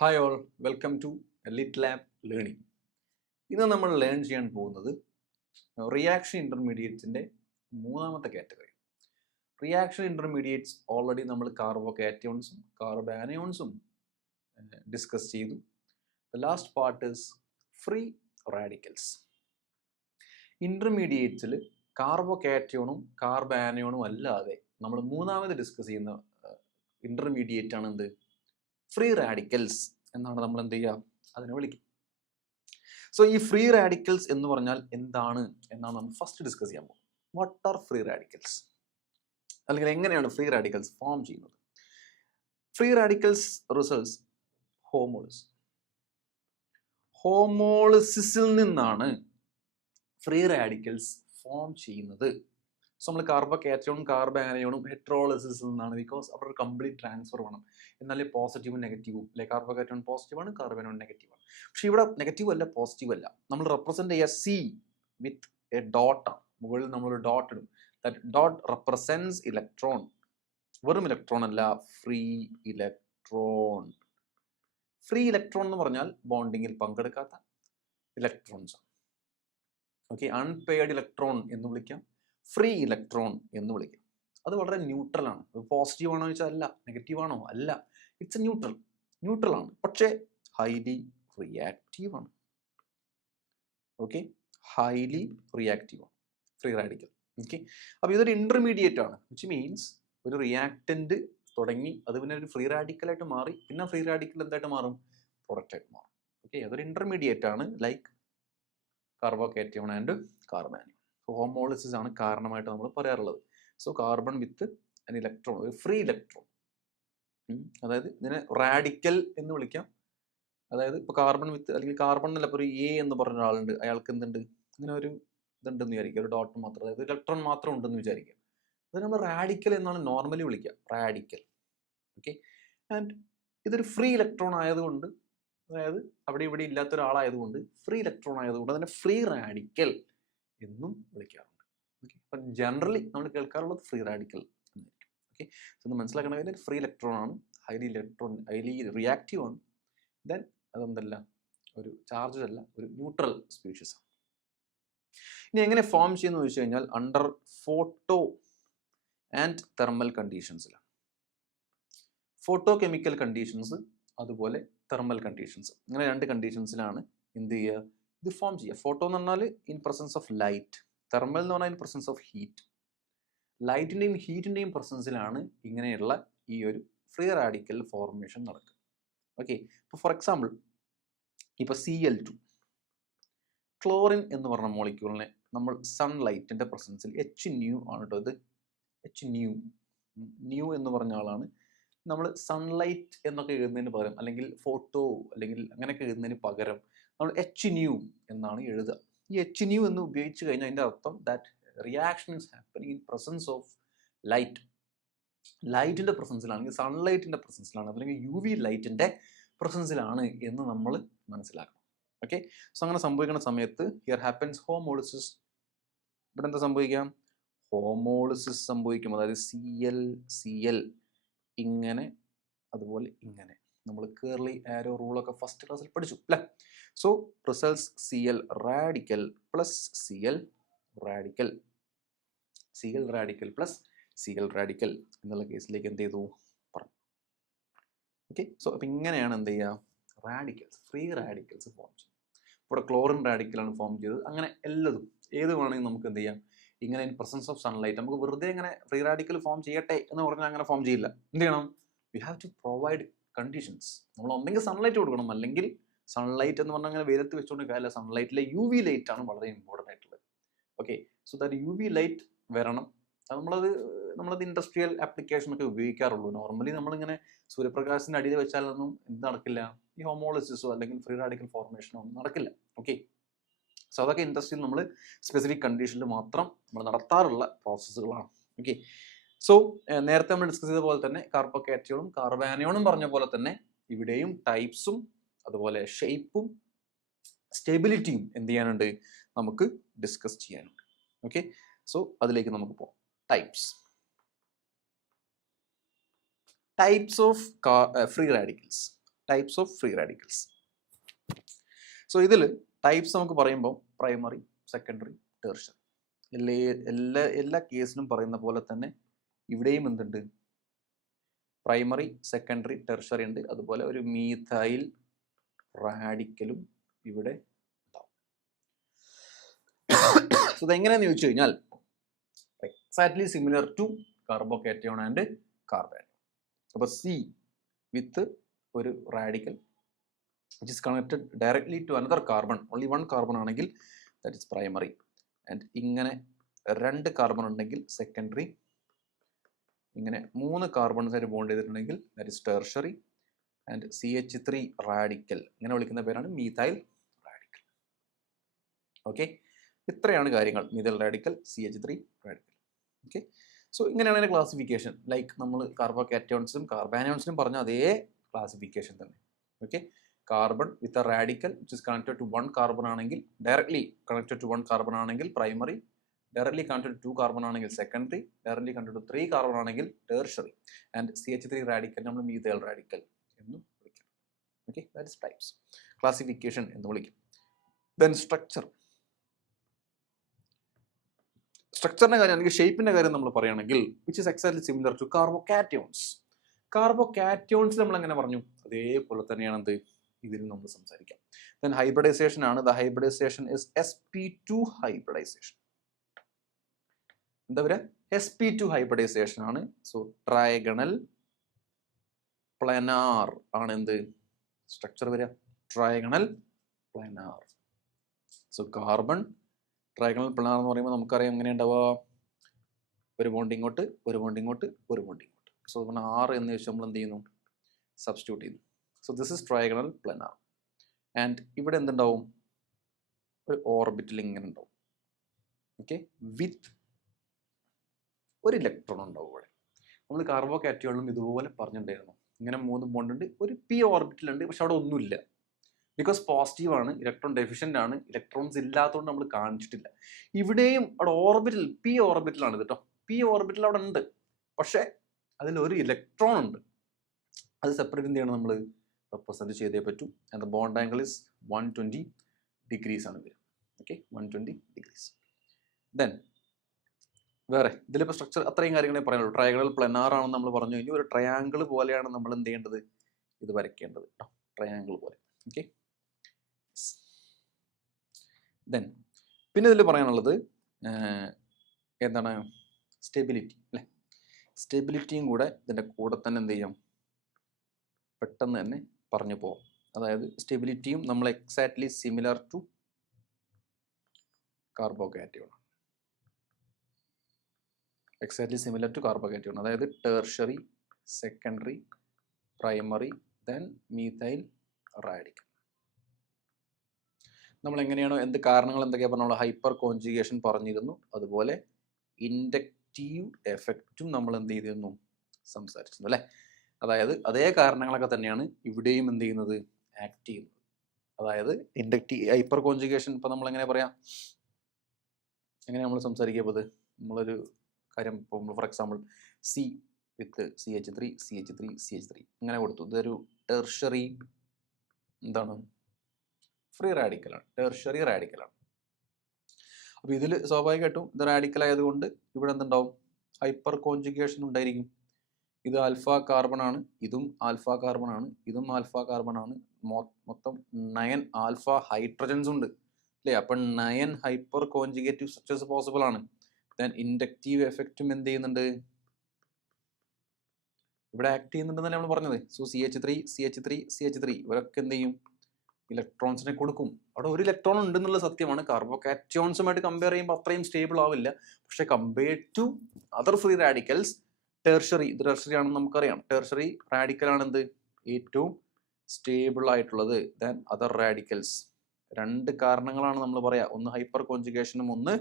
Hi all, welcome to lit lab learning. ഇന്ന് നമ്മൾ learn ചെയ്യാൻ പോകുന്നത് റിയാക്ഷൻ ഇൻ്റർമീഡിയറ്റ്സിൻ്റെ മൂന്നാമത്തെ കാറ്റഗറി. റിയാക്ഷൻ ഇൻ്റർമീഡിയറ്റ്സ് ഓൾറെഡി നമ്മൾ കാർബോകാറ്റയോൺസും കാർബാനയോൺസും ഡിസ്കസ് ചെയ്തു. The last part is free radicals. ഇൻ്റർമീഡിയറ്റ്സിൽ കാർബോകാറ്റയോണും കാർബാനയോണും അല്ലാതെ നമ്മൾ മൂന്നാമത് ഡിസ്കസ് ചെയ്യുന്ന ഇൻ്റർമീഡിയറ്റ് ആണ് എന്ത്? ഫ്രീ റാഡിക്കൽസ് എന്നാണ് നമ്മൾ എന്ത് ചെയ്യുക, അതിനെ വിളിക്കുക. സോ ഈ ഫ്രീ റാഡിക്കൽസ് എന്ന് പറഞ്ഞാൽ എന്താണ് എന്നാണ് നമ്മൾ ഫസ്റ്റ് ഡിസ്കസ് ചെയ്യാൻ പോകുന്നത്. വാട്ട് ആർ ഫ്രീ റാഡിക്കൽസ്, അല്ലെങ്കിൽ എങ്ങനെയാണ് ഫ്രീ റാഡിക്കൽസ് ഫോം ചെയ്യുന്നത്? ഫ്രീ റാഡിക്കൽസ് റിസൾട്ട്സ് ഹോമോളിസിസിൽ നിന്നാണ് ഫ്രീ റാഡിക്കൽസ് ഫോം ചെയ്യുന്നത്. സോ നമ്മൾ കാർബോകാറ്റയോണും കാർബാനയോണും ഹെട്രോളിസിസിൽ നിന്നാണ്, ബിക്കോസ് അവിടെ ഒരു കംപ്ലീറ്റ് ട്രാൻസ്ഫർ വേണം. എന്നാലേ പോസിറ്റീവും നെഗറ്റീവും, ലൈക്ക് കാർബോകാറ്റയോൺ പോസിറ്റീവാണ്, കാർബാനയോൺ നെഗറ്റീവാണ്. പക്ഷെ ഇവിടെ നെഗറ്റീവ് അല്ല, പോസിറ്റീവ് അല്ല. നമ്മൾ റെപ്രസെന്റ് ചെയ്യുക സി വിത്ത് എ ഡോട്ടാണ്. മുകളിൽ നമ്മളൊരു ഡോട്ട് ഇടും. That dot represents electron. വെറും ഇലക്ട്രോൺ അല്ല, ഫ്രീ ഇലക്ട്രോൺ. ഫ്രീ ഇലക്ട്രോൺ എന്ന് പറഞ്ഞാൽ ബോണ്ടിങ്ങിൽ പങ്കെടുക്കാത്ത ഇലക്ട്രോൺസ്. ഓക്കെ, അൺപെയർഡ് ഇലക്ട്രോൺ എന്ന് വിളിക്കാം, ഫ്രീ ഇലക്ട്രോൺ എന്ന് വിളിക്കാം. അത് വളരെ ന്യൂട്രൽ ആണ്. പോസിറ്റീവ് ആണോ ചോദിച്ചാൽ അല്ല, നെഗറ്റീവ് ആണോ അല്ല, ഇറ്റ്സ് എ ന്യൂട്രൽ ആണ്. പക്ഷേ ഹൈലി റിയാക്റ്റീവ് ആണ്. ഓക്കെ, ഹൈലി റിയാക്റ്റീവ് ആണ് ഫ്രീ റാഡിക്കൽ. ഓക്കെ, അപ്പോൾ ഇതൊരു ഇന്റർമീഡിയറ്റ് ആണ്, വിച്ച് മീൻസ് ഒരു റിയാക്റ്റന്റ് തുടങ്ങി അത് പിന്നെ ഒരു ഫ്രീ റാഡിക്കലായിട്ട് മാറി, പിന്നെ ഫ്രീ റാഡിക്കൽ എന്തായിട്ട് മാറും? പ്രൊഡക്റ്റ് ആയിട്ട് മാറും. ഓക്കെ, അതൊരു ഇന്റർമീഡിയറ്റ് ആണ്, ലൈക്ക് കാർബോകാറ്റയോൺ ആൻഡ് കാർബാനിയോൺ. ഹോമോളിസിസ് ആണ് കാരണമായിട്ട് നമ്മൾ പറയാറുള്ളത്. So carbon with an electron, ഒരു ഫ്രീ ഇലക്ട്രോൺ. അതായത് ഇതിനെ റാഡിക്കൽ എന്ന് വിളിക്കാം. അതായത് ഇപ്പോൾ കാർബൺ വിത്ത്, അല്ലെങ്കിൽ കാർബൺ എന്നല്ല, ഇപ്പോൾ ഒരു എ എന്ന് പറഞ്ഞ ഒരാളുണ്ട്, അയാൾക്ക് എന്തുണ്ട്, ഇങ്ങനെ ഒരു ഇതുണ്ടെന്ന് വിചാരിക്കുക, ഒരു ഡോട്ട് മാത്രം, അതായത് ഇലക്ട്രോൺ മാത്രം ഉണ്ടെന്ന് വിചാരിക്കുക. അത് നമ്മൾ റാഡിക്കൽ എന്നാണ് നോർമലി വിളിക്കുക, റാഡിക്കൽ. ഓക്കെ, ആൻഡ് ഇതൊരു ഫ്രീ ഇലക്ട്രോൺ ആയതുകൊണ്ട്, അതായത് അവിടെ ഇവിടെ ഇല്ലാത്ത ഒരാളായതുകൊണ്ട്, ഫ്രീ ഇലക്ട്രോൺ ആയതുകൊണ്ട് അതിനെ ഫ്രീ റാഡിക്കൽ എന്നും വിളിക്കാറുണ്ട്. ഓക്കെ, അപ്പം ജനറലി നമ്മൾ കേൾക്കാറുള്ളത് ഫ്രീ റാഡിക്കൽ എന്നായിരിക്കും. ഓക്കെ, സോ ഒന്ന് മനസ്സിലാക്കണ കാര്യം ഫ്രീ ഇലക്ട്രോൺ ആണ്, ഹൈലി റിയാക്റ്റീവ് ആണ്. ദെൻ അതെന്തല്ല, ഒരു ചാർജ് അല്ല, ഒരു ന്യൂട്രൽ സ്പീഷീസ് ആണ്. ഇനി എങ്ങനെ ഫോം ചെയ്യുന്നു ചോദിച്ചു കഴിഞ്ഞാൽ അണ്ടർ ഫോട്ടോ ആൻഡ് തെർമൽ കണ്ടീഷൻസിലാണ്. ഫോട്ടോ കെമിക്കൽ കണ്ടീഷൻസ്, അതുപോലെ തെർമൽ കണ്ടീഷൻസ്. ഇങ്ങനെ രണ്ട് കണ്ടീഷൻസിലാണ് എന്ത് ചെയ്യുക, ഇത് ഫോം ചെയ്യുക. ഫോട്ടോ എന്ന് പറഞ്ഞാൽ in presence of light, thermal എന്ന് പറഞ്ഞാൽ ഇൻ പ്രസൻസ് ഓഫ് ഹീറ്റ്. ലൈറ്റിൻ്റെയും ഹീറ്റിൻ്റെയും പ്രസൻസിലാണ് ഇങ്ങനെയുള്ള ഈ ഒരു ഫ്രീ റാഡിക്കൽ ഫോർമേഷൻ നടക്കുക. ഓക്കെ, ഇപ്പോൾ ഫോർ എക്സാമ്പിൾ ഇപ്പോൾ Cl2, ക്ലോറിൻ എന്ന് പറഞ്ഞ മോളിക്യൂളിനെ നമ്മൾ സൺലൈറ്റിൻ്റെ പ്രസൻസിൽ HNu ആണ് കേട്ടോ, ഇത് HNu എന്ന് പറഞ്ഞ ആളാണ് നമ്മൾ സൺലൈറ്റ് എന്നൊക്കെ എഴുതുന്നതിന് പകരം, അല്ലെങ്കിൽ ഫോട്ടോ അല്ലെങ്കിൽ അങ്ങനെയൊക്കെ എഴുതുന്നതിന് പകരം നമ്മൾ HNu എന്നാണ് എഴുതുക. ഈ HNu എന്ന് ഉപയോഗിച്ച് കഴിഞ്ഞാൽ അതിൻ്റെ അർത്ഥം that reaction is happening in presence of light. ലൈറ്റിൻ്റെ പ്രസൻസിലാണെങ്കിൽ, സൺലൈറ്റിൻ്റെ പ്രസൻസിലാണ്, അല്ലെങ്കിൽ UV ലൈറ്റിൻ്റെ പ്രസൻസിലാണ് എന്ന് നമ്മൾ മനസ്സിലാക്കണം. ഓക്കെ, സോ അങ്ങനെ സംഭവിക്കുന്ന സമയത്ത് ഹിയർ ഹാപ്പൻസ് ഹോമോളിസിസ്. ഇവിടെ എന്താ സംഭവിക്കാം? ഹോമോളിസിസ് സംഭവിക്കും. അതായത് Cl ഇങ്ങനെ, അതുപോലെ ഇങ്ങനെ. നമ്മൾ കേർലി ആരോ റൂളൊക്കെ ഫസ്റ്റ് ക്ലാസ്സിൽ പഠിച്ചു അല്ലേ? So results Cl radical plus Cl radical, Cl radical plus Cl radical എന്നുള്ള കേസിലേക്ക് എന്ത് ചെയ്തു പറഞ്ഞു. ഓക്കെ, സോ അപ്പം ഇങ്ങനെയാണ് എന്ത് ചെയ്യുക, റാഡിക്കൽസ്, ഫ്രീ റാഡിക്കൽസ് ഫോം ചെയ്യും. ഇവിടെ ക്ലോറിൻ റാഡിക്കലാണ് ഫോം ചെയ്തത്. അങ്ങനെ എല്ലതും ഏത് വേണമെങ്കിൽ നമുക്ക് എന്ത് ചെയ്യാം, ഇങ്ങനെ ഇൻ പ്രസൻസ് ഓഫ് സൺലൈറ്റ്. നമുക്ക് വെറുതെ ഇങ്ങനെ ഫ്രീ റാഡിക്കൽ ഫോം ചെയ്യട്ടെ എന്ന് പറഞ്ഞാൽ അങ്ങനെ ഫോം ചെയ്യില്ല. എന്ത് ചെയ്യണം? We have to provide conditions. നമ്മൾ ഒന്നെങ്കിൽ സൺലൈറ്റ് കൊടുക്കണം, അല്ലെങ്കിൽ സൺലൈറ്റ് എന്ന് പറഞ്ഞാൽ അങ്ങനെ വെയിലത്ത് വെച്ചുകൊണ്ട് കാര്യമില്ല. സൺലൈറ്റിലെ UV ലൈറ്റ് ആണ് വളരെ ഇമ്പോർട്ടൻ്റ് ആയിട്ടുള്ളത്. Okay, so that UV light വരണം. നമ്മളത് ഇൻഡസ്ട്രിയൽ ആപ്ലിക്കേഷനൊക്കെ ഉപയോഗിക്കാറുള്ളൂ. നോർമലി നമ്മളിങ്ങനെ സൂര്യപ്രകാശത്തിൻ്റെ അടിയിൽ വെച്ചാലൊന്നും എന്ത് നടക്കില്ല, ഈ ഹോമോളിസിസോ അല്ലെങ്കിൽ ഫ്രീ റാഡിക്കൽ ഫോർമേഷനോ ഒന്നും നടക്കില്ല. ഓക്കെ, സോ അതൊക്കെ ഇൻഡസ്ട്രിയിൽ നമ്മൾ സ്പെസിഫിക് കണ്ടീഷനിൽ മാത്രം നമ്മൾ നടത്താറുള്ള പ്രോസസ്സുകളാണ്. ഓക്കെ, സോ നേരത്തെ നമ്മൾ ഡിസ്കസ് ചെയ്ത പോലെ തന്നെ കാർബോകാറ്റയോണും കാർബാനയോണും പറഞ്ഞ പോലെ തന്നെ ഇവിടെയും ടൈപ്സും അതുപോലെ ഷേപ്പും സ്റ്റെബിലിറ്റിയും എന്ത് ചെയ്യാനുണ്ട്, നമുക്ക് ഡിസ്കസ് ചെയ്യാനുണ്ട്. ഓക്കെ, സോ അതിലേക്ക് നമുക്ക് പോകാം. Types of free radicals. Types of free radicals. So ഇതിൽ ടൈപ്സ് നമുക്ക് പറയുമ്പോൾ പ്രൈമറി, സെക്കൻഡറി, ടെർഷ്യറി, എല്ലാ കേസിനും പറയുന്ന പോലെ തന്നെ ഇവിടെയും എന്തുണ്ട്, പ്രൈമറി, സെക്കൻഡറി, ടെർഷ്യറി ഉണ്ട്. അതുപോലെ ഒരു മീഥൈൽ റാഡിക്കലും ഇവിടെ ഉണ്ടാവും. സോ ഇതെങ്ങനെയാന്ന് ചോദിച്ചു കഴിഞ്ഞാൽ exactly similar to carbocation and carbon. അപ്പോൾ സി വിത്ത് ഒരു radical which is connected directly to another carbon, only one carbon ആണെങ്കിൽ that is primary, and ഇങ്ങനെ 2 കാർബൺ ഉണ്ടെങ്കിൽ സെക്കൻഡറി, ഇങ്ങനെ 3 കാർബൺസ് ആയിട്ട് ബോണ്ട് ചെയ്തിട്ടുണ്ടെങ്കിൽ that is tertiary, and CH3 radical ഇങ്ങനെ വിളിക്കുന്ന പേരാണ് മീഥൈൽ റാഡിക്കൽ. ഓക്കെ, ഇത്രയാണ് കാര്യങ്ങൾ. Methyl radical, CH3 radical. Okay, so ഇങ്ങനെയാണ് അതിൻ്റെ ക്ലാസിഫിക്കേഷൻ. ലൈക്ക് നമ്മൾ കാർബോകാറ്റയോൺസിനും കാർബാനയോൺസിനും പറഞ്ഞ അതേ ക്ലാസിഫിക്കേഷൻ തന്നെ. Okay, carbon with a radical which is connected to 1 carbon ആണെങ്കിൽ, directly connected to 1 carbon ആണെങ്കിൽ primary, directly connected to 2 carbon ആണെങ്കിൽ secondary, directly connected to 3 carbon ആണെങ്കിൽ tertiary, and CH3 radical നമ്മൾ methyl radical എന്ന് വിളിക്കും. Okay, that is types. Classification എന്ന് വിളിക്കും. Then structure. സ്ട്രക്ചറിന്റെ കാര്യം അല്ലെങ്കിൽ ഷേപ്പിന്റെ കാര്യം നമ്മൾ പറയുകയാണെങ്കിൽ which is exactly similar to carbocations. കാർബോകാറ്റയോൺസ് നമ്മൾ എങ്ങനെ പറഞ്ഞു, അതേപോലെ തന്നെയാണ് എന്ത് ഇതിൽ നമ്മൾ സംസാരിക്കാം. Then hybridization ആണ്. The hybridization is sp2 hybridization. എന്താ പറയുക, sp2 hybridization ആണ്. സോ ട്രയഗണൽ പ്ലാനാർ ആണ് എന്ത് സ്ട്രക്ചർ വരിക, trigonal planar. So carbon trigonal planar എന്ന് പറയുമ്പോൾ നമുക്കറിയാം എങ്ങനെ ഉണ്ടാവുക, ഒരു ബോണ്ട് ഇങ്ങോട്ട്, ഒരു ബോണ്ട് ഇങ്ങോട്ട്, ഒരു ബോണ്ട് ഇങ്ങോട്ട്. സോ 6 എന്ന് വെച്ചാൽ നമ്മൾ എന്ത് ചെയ്യുന്നു, സബ്സ്റ്റിറ്റ്യൂട്ട് ചെയ്യുന്നു. So this is trigonal planar. And ഇവിടെ എന്തുണ്ടാവും, ഒരു ഓർബിറ്റൽ ഇങ്ങനെ ഉണ്ടാവും. ഓക്കെ, വിത്ത് ഒരു ഇലക്ട്രോൺ ഉണ്ടാവും ഇവിടെ. നമ്മൾ കാർബോകാറ്റയോണിലും ഇതുപോലെ പറഞ്ഞിട്ടുണ്ടായിരുന്നു, ഇങ്ങനെ 3 ബോണ്ട് ഉണ്ട്, ഒരു പി ഓർബിറ്റൽ ഉണ്ട്, പക്ഷെ അവിടെ ഒന്നുമില്ല. ബിക്കോസ് പോസിറ്റീവ് ആണ്, ഇലക്ട്രോൺ ഡെഫിഷ്യൻ്റ് ആണ്, ഇലക്ട്രോൺസ് ഇല്ലാത്തതുകൊണ്ട് നമ്മൾ കാണിച്ചിട്ടില്ല. ഇവിടെയും അവിടെ ഓർബിറ്റൽ പി ഓർബിറ്റലാണ് ഇത് കേട്ടോ, പി ഓർബിറ്റൽ അവിടെ ഉണ്ട്, പക്ഷെ അതിൽ ഒരു ഇലക്ട്രോൺ ഉണ്ട്. അത് സെപ്പറേറ്റ് എന്ത് ചെയ്യണം, നമ്മൾ റെപ്രസെൻറ്റ് ചെയ്തേ പറ്റൂ. And the bond angle is 120 degrees ആണ് വരും. Okay, 120 degrees. ദെൻ വേറെ ഇതിലിപ്പോൾ സ്ട്രക്ചർ അത്രയും കാര്യങ്ങളെ പറയാനുള്ളൂ. ട്രയഗണൽ പ്ലാനാർ ആണെന്ന് നമ്മൾ പറഞ്ഞു കഴിഞ്ഞു. ഒരു ട്രയാങ്കിൾ പോലെയാണ് നമ്മൾ എന്ത് ചെയ്യേണ്ടത്, ഇത് വരയ്ക്കേണ്ടത് കേട്ടോ, ട്രയാങ്കിൾ പോലെ. ഓക്കെ, ദെൻ പിന്നെ ഇതിൽ പറയാനുള്ളത് എന്താണ്, സ്റ്റെബിലിറ്റി അല്ലേ. സ്റ്റെബിലിറ്റിയും കൂടെ ഇതിൻ്റെ കൂടെ തന്നെ എന്ത് ചെയ്യാം, പെട്ടെന്ന് തന്നെ പറഞ്ഞു പോകാം. അതായത് സ്റ്റെബിലിറ്റിയും നമ്മൾ exactly similar to carbocation, exactly similar to carbocation. അതായത് tertiary, secondary, primary, then methyl radical. നമ്മൾ എങ്ങനെയാണോ എന്ത് കാരണങ്ങൾ എന്തൊക്കെയാണ് പറഞ്ഞാൽ ഹൈപ്പർ കോൺജുഗേഷൻ പറഞ്ഞിരുന്നു, അതുപോലെ ഇൻഡക്റ്റീവ് എഫക്റ്റും നമ്മൾ എന്ത് ചെയ്തിരുന്നു, സംസാരിച്ചിരുന്നു അല്ലേ. അതായത് അതേ കാരണങ്ങളൊക്കെ തന്നെയാണ് ഇവിടെയും എന്ത് ചെയ്യുന്നത്, ആക്ട് ചെയ്യുന്നത്. അതായത് ഹൈപ്പർ കോൺജുഗേഷൻ ഇപ്പം നമ്മൾ എങ്ങനെ പറയാം, എങ്ങനെ നമ്മൾ സംസാരിക്കുക, നമ്മളൊരു കാര്യം ഇപ്പോൾ for example C with CH3 CH3 CH3 ഇങ്ങനെ കൊടുത്തു. ഇതൊരു ടെർഷ്യറി എന്താണ്, ഫ്രീ റാഡിക്കലാണ്, ടെർഷ്യറി റാഡിക്കലാണ്. അപ്പോൾ ഇതിൽ സ്വാഭാവികമായിട്ടും ഇത് റാഡിക്കൽ ആയതുകൊണ്ട് ഇവിടെ എന്തുണ്ടാവും, ഹൈപ്പർ കോൺജുഗേഷൻ ഉണ്ടായിരിക്കും. ഇത് ആൽഫ കാർബൺ ആണ്, ഇതും ആൽഫ കാർബൺ ആണ്, ഇതും ആൽഫ കാർബൺ ആണ്. മൊത്തം 9 ആൽഫ ഹൈഡ്രജൻസ് ഉണ്ട് അല്ലേ. അപ്പം 9 ഹൈപ്പർ കോൺജുഗേറ്റീവ് സ്ട്രക്ചേഴ്സ് പോസിബിൾ ആണ്. ദെൻ ഇൻഡക്റ്റീവ് എഫക്റ്റും എന്ത് ചെയ്യുന്നുണ്ട്, ഇവിടെ ആക്ട് ചെയ്യുന്നുണ്ടെന്നല്ലേ നമ്മൾ പറഞ്ഞത്. സോ CH3 CH3 CH3 ഇവരൊക്കെ എന്ത് ചെയ്യും, ഇലക്ട്രോൺസിനെ കൊടുക്കും. അവിടെ ഒരു ഇലക്ട്രോൺ ഉണ്ടെന്നുള്ള സത്യമാണ്. കാർബോകാറ്റയോൺസുമായിട്ട് കമ്പയർ ചെയ്യുമ്പോൾ അത്രയും സ്റ്റേബിൾ ആവില്ല. പക്ഷെ compared to other free radicals, tertiary, ഇത് ടെർഷ്യറി ആണെന്ന് നമുക്കറിയാം. ടെർഷ്യറി റാഡിക്കൽ ആണ് എന്ത് ഏറ്റവും സ്റ്റേബിൾ ആയിട്ടുള്ളത് ദാൻ അതർ റാഡിക്കൽസ്. 2 കാരണങ്ങളാണ് നമ്മൾ പറയാ, ഒന്ന് ഹൈപ്പർ കോൺജുഗേഷനും ഒന്ന്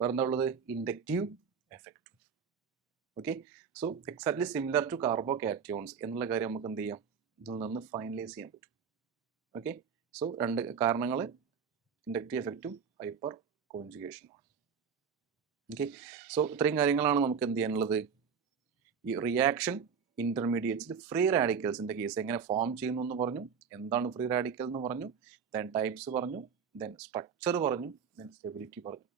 വേറെന്താ ഉള്ളത്, ഇൻഡക്റ്റീവ് എഫക്റ്റും. Okay, so exactly similar to carbocations എന്നുള്ള കാര്യം നമുക്ക് എന്ത് ചെയ്യാം, ഇതിൽ നിന്ന് ഫൈനലൈസ് ചെയ്യാൻ പറ്റും. ഓക്കെ, സോ 2 കാരണങ്ങൾ ഇൻഡക്റ്റീവ് എഫക്റ്റും ഹൈപ്പർ കോൺജുഗേഷനുമാണ്. ഓക്കെ, സോ ഇത്രയും കാര്യങ്ങളാണ് നമുക്ക് എന്ത് ചെയ്യാനുള്ളത്. ഈ റിയാക്ഷൻ ഇന്റർമീഡിയറ്റ്സിൽ ഫ്രീ റാഡിക്കൽസിൻ്റെ കേസ് എങ്ങനെ ഫോം ചെയ്യുന്നു എന്ന് പറഞ്ഞു, എന്താണ് ഫ്രീ റാഡിക്കൽ എന്ന് പറഞ്ഞു, ദെൻ ടൈപ്സ് പറഞ്ഞു, ദെൻ സ്ട്രക്ചർ പറഞ്ഞു, ദെൻ സ്റ്റെബിലിറ്റി പറഞ്ഞു.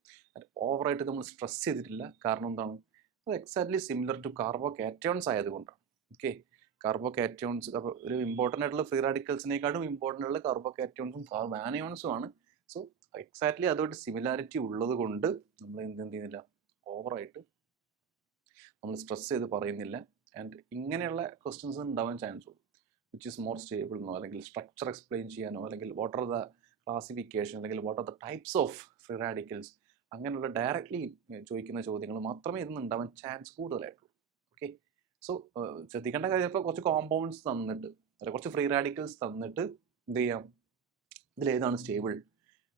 ഓവറായിട്ട് നമ്മൾ സ്ട്രെസ് ചെയ്തിട്ടില്ല. കാരണം എന്താണ്, അത് exactly similar to carbocations ആയതുകൊണ്ടാണ്. ഓക്കെ, കാർബോ കാറ്റയോൺസ് അപ്പോൾ ഒരു ഇമ്പോർട്ടൻ്റ് ആയിട്ടുള്ള ഫ്രീ റാഡിക്കൽസിനേക്കാളും ഇമ്പോർട്ടൻ്റ് ആയിട്ടുള്ള കാർബോ കാറ്റയോൺസും കാർബോ ആനയോൺസും ആണ്. സോ എക്സാക്ട്ലി അതുമായിട്ട് സിമിലാരിറ്റി ഉള്ളത് കൊണ്ട് നമ്മൾ എന്ത് ചെയ്യുന്നില്ല, ഓവറായിട്ട് നമ്മൾ സ്ട്രെസ് ചെയ്ത് പറയുന്നില്ല. ആൻഡ് ഇങ്ങനെയുള്ള ക്വസ്റ്റ്യൻസ് ഉണ്ടാവാൻ ചാൻസ് ഉള്ളൂ. വിച്ച് ഈസ് മോർ സ്റ്റേബിൾ എന്നോ അല്ലെങ്കിൽ സ്ട്രക്ചർ എക്സ്പ്ലെയിൻ ചെയ്യാനോ അല്ലെങ്കിൽ വാട്ട് ആർ ദ ക്ലാസിഫിക്കേഷൻ അല്ലെങ്കിൽ what are the types of free radicals അങ്ങനെയുള്ള ഡയറക്റ്റ്ലി ചോദിക്കുന്ന ചോദ്യങ്ങൾ മാത്രമേ ഇതിന് ഉണ്ടാവാൻ ചാൻസ് കൂടുതലായിട്ടുള്ളൂ. ഓക്കെ, സോ ശ്രദ്ധിക്കേണ്ട കാര്യം, ഇപ്പോൾ കുറച്ച് കോമ്പൗണ്ട്സ് തന്നിട്ട് അല്ല കുറച്ച് ഫ്രീ റാഡിക്കൽസ് തന്നിട്ട് എന്ത് ചെയ്യാം, ഇതിലേതാണ് സ്റ്റേബിൾ,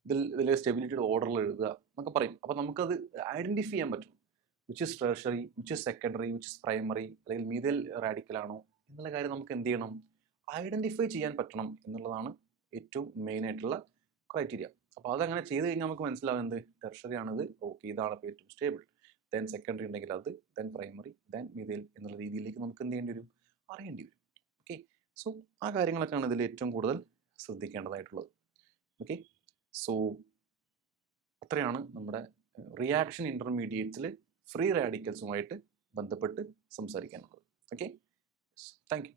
ഇതിലെ സ്റ്റെബിലിറ്റിയുടെ ഓർഡറിൽ എഴുതുക എന്നൊക്കെ പറയും. അപ്പോൾ നമുക്കത് ഐഡൻറ്റിഫൈ ചെയ്യാൻ പറ്റും. Which is tertiary, which is secondary, which is primary, അല്ലെങ്കിൽ മീഥൈൽ റാഡിക്കലാണോ എന്നുള്ള കാര്യം നമുക്ക് എന്ത് ചെയ്യണം, ഐഡൻറ്റിഫൈ ചെയ്യാൻ പറ്റണം എന്നുള്ളതാണ് ഏറ്റവും മെയിൻ ആയിട്ടുള്ള ക്രൈറ്റീരിയ. അപ്പോൾ അതങ്ങനെ ചെയ്ത് കഴിഞ്ഞാൽ നമുക്ക് മനസ്സിലാവും എന്ത് ടെർഷറി ആണിത്, ഓക്കെ ഇതാണ് ഇപ്പോൾ ഏറ്റവും സ്റ്റേബിൾ, ദെൻ സെക്കൻഡറി ഉണ്ടെങ്കിൽ അത്, ദെൻ പ്രൈമറി, ദെൻ മീഥൈൽ എന്നുള്ള രീതിയിലേക്ക് നമുക്ക് എന്ത് ചെയ്യേണ്ടി വരും, അറിയേണ്ടി വരും. ഓക്കെ, സോ ആ കാര്യങ്ങളൊക്കെയാണ് ഇതിൽ ഏറ്റവും കൂടുതൽ ശ്രദ്ധിക്കേണ്ടതായിട്ടുള്ളത്. ഓക്കെ, സോ അത്രയാണ് നമ്മുടെ റിയാക്ഷൻ ഇൻ്റർമീഡിയറ്റ്സിൽ ഫ്രീ റാഡിക്കൽസുമായിട്ട് ബന്ധപ്പെട്ട് സംസാരിക്കാനുള്ളത്. Okay, thank you.